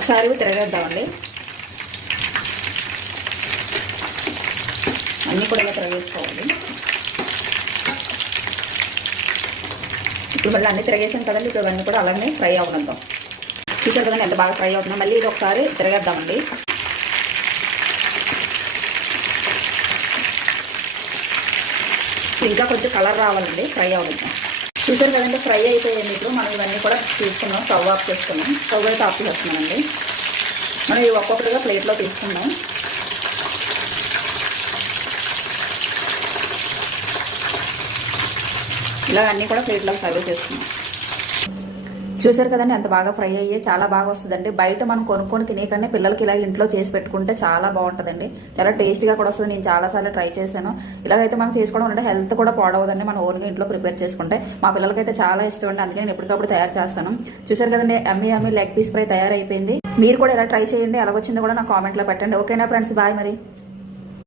ఒకసారి తిరగేద్దామండి. అన్నీ కూడా ఇలా తిరగేసుకోవాలి. ఇప్పుడు మళ్ళీ అన్నీ తిరగేసాం కదండి. ఇప్పుడు ఇవన్నీ కూడా అలాగే ఫ్రై అవ్వడంతో చూసారు కదండి ఎంత బాగా ఫ్రై అవుతుందో. మళ్ళీ ఇది ఒకసారి తిరగేద్దామండి. ఇంకా కొంచెం కలర్ రావాలండి ఫ్రై అవ్వడం. చూసారు కదండి ఫ్రై అయిపోయింది. ఇప్పుడు మనం ఇవన్నీ కూడా తీసుకున్నాం, స్టవ్ ఆఫ్ చేసుకున్నాం. స్టవ్ అయితే ఆఫ్ చేస్తున్నామండి. మనం ఇవి ఒక్కొక్కటిగా ప్లేట్లో తీసుకున్నాం. ఇలా అన్నీ కూడా ప్లేట్లోకి సర్వ్ చేసుకున్నాం. చూసారు కదండి ఎంత బాగా ఫ్రై అయ్యి చాలా బాగా వస్తుందండి. బయట మనం కొనుక్కొని తినేకన్నా పిల్లలకి ఇలా ఇంట్లో చేసి పెట్టుకుంటే చాలా బాగుంటుందండి. చాలా టేస్టీగా కూడా వస్తుంది. నేను చాలాసార్లు ట్రై చేశాను. ఇలాగైతే మనం చేసుకోవడం అంటే హెల్త్ కూడా పాడవదండి. మనం ఓన్గా ఇంట్లో ప్రిపేర్ చేసుకుంటే మా పిల్లలకైతే చాలా ఇష్టం అండి. అందుకే నేను ఎప్పటికప్పుడు తయారు చేస్తాను. చూసారు కదండి యమ్మీ లెగ్ పీస్ ఫ్రై తయారైపోయింది. మీరు కూడా ఇలా ట్రై చేయండి. ఎలాగొచ్చిందో కూడా నాకు కామెంట్లో పెట్టండి. ఓకేనా ఫ్రెండ్స్, బాయ్ మరి.